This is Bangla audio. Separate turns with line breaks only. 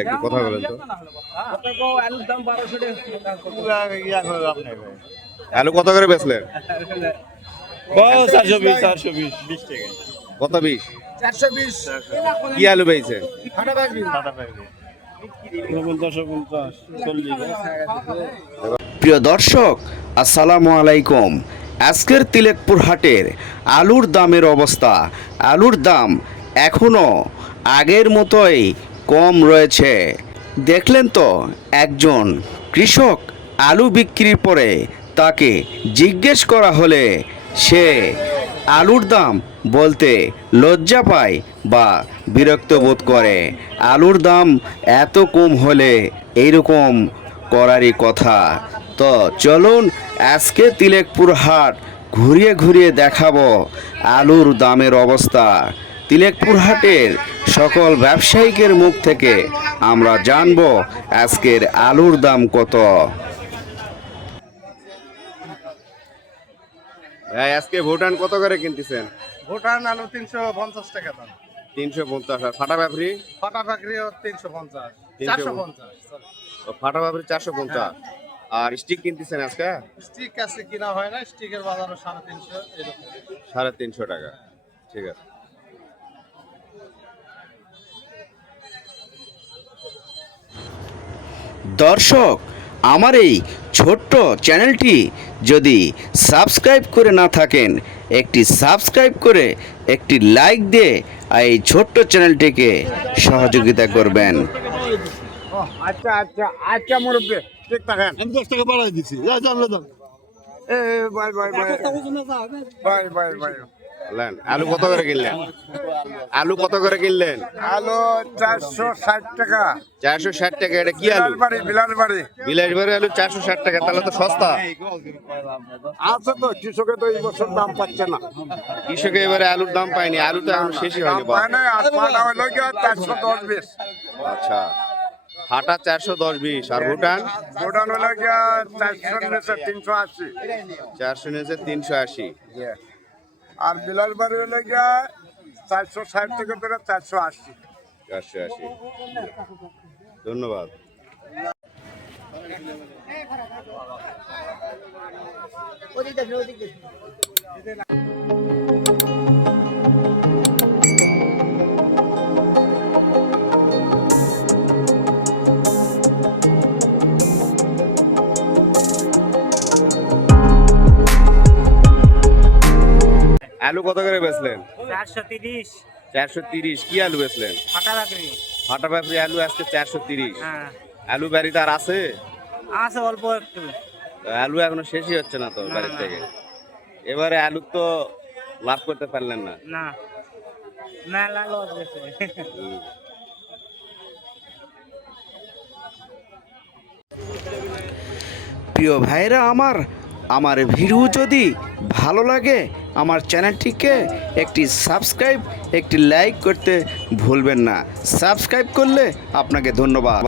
একটু কথা বলেন তো। আলু কত করে বেচলেন?
চারশো বিশ চারশো বিশ। বিশ টাকা।
কত বিশ?
চারশো বিশ।
কি আলু
চল্লিশ।
প্রিয় দর্শক আসসালামু আলাইকুম। আজকের তিলেকপুর হাটের আলুর দামের অবস্থা। আলুর দাম এখনও আগের মতোই কম রয়েছে। দেখলেন তো একজন কৃষক আলু বিক্রির পরে তাকে জিজ্ঞেস করা হলে সে আলুর দাম বলতে লজ্জা পায় বা বিরক্ত বোধ করে। আলুর দাম এত কম হলে এইরকম করারই কথা। তো চলুন আজকে তিলেকপুর হাট ঘুরিয়ে ঘুরিয়ে দেখাবো আলুর দামের অবস্থা। তিলেকপুর হাটের সকল ব্যবসায়িকের মুখ থেকে আমরা জানব আজকের আলুর দাম কত।
ভাই আজকে ভুটান কত করে কিনতেছেন?
ভুটান আলু তিনশো পঞ্চাশ টাকা দাম।
তিনশো পঞ্চাশ আর ফাটা ব্যাপারি
ফাটা ফাকরিও তিনশো পঞ্চাশ
তিনশো
চারশো পঞ্চাশ
ফাটা ব্যাপারি চারশো পঞ্চাশ। আর স্টিক কিনতেছেন আজকে?
স্টিক আছে কিনা হয় না স্টিকের বাজারও সাড়ে তিনশো এরকম।
সাড়ে তিনশো টাকা ঠিক আছে।
দর্শক আমার এই ছোট্ট চ্যানেলটি যদি সাবস্ক্রাইব করে না থাকেন একটি সাবস্ক্রাইব করে একটি লাইক দিয়ে এই ছোট্ট চ্যানেলটিকে সহযোগিতা করবেন।
আচ্ছা আচ্ছা আচ্ছা মুরব্বী ঠিক থাকেন
আমি দশ টাকা বাড়াই দিচ্ছি যা যা আমরা যান
এ bye bye bye bye bye bye
আলু কত করে কিনলেন আলু কত করে কিনলেন
আলু চারশো ষাট টাকা
চারশো ষাট টাকা এটা কি আলু
বিলাল বাড়ি বিলাল বাড়ি
বিলাসবাড়ি আলু চারশো ষাট টাকা তাহলে তো সস্তা
আছে তো কৃষকে তো এই বছর দাম পাচ্ছে না
কৃষকে এবারে আলুর দাম পায়নি আলু তো এখন শেষই হয়নি আচ্ছা ফাটা চারশো দশ বিশ আর ভুটান?
ভুটান হলো গিয়ে চারশো নিচে তিনশো আশি।
চারশো নিয়েছে তিনশো আশি।
আর বিলাল বাড়ি হলো গিয়ে চারশো ষাট থেকে ধরে চারশো আশি।
চারশো আশি। ধন্যবাদ। আলু কত করে বেচলেন?
চারশো তিরিশ।
চারশো তিরিশ কি আলু বেচলেন?
ফাটা চাকরি
ফাটা ব্যাপারি আলু আজকে চারশো তিরিশ।
হ্যাঁ।
আলু বাড়িতে আর আছে?
আছে অল্প একটু।
আলু এখনও শেষই হচ্ছে না তো বাড়ির থেকে। এবারে আলু তো লাভ করতে পারলেন না।
না। না লাগল গেছে
প্রিয় ভাইরা আমার আমার ভিডিও যদি ভালো লাগে আমার চ্যানেলটিকে একটি সাবস্ক্রাইব একটি লাইক করতে ভুলবেন না। সাবস্ক্রাইব করলে আপনাকে ধন্যবাদ।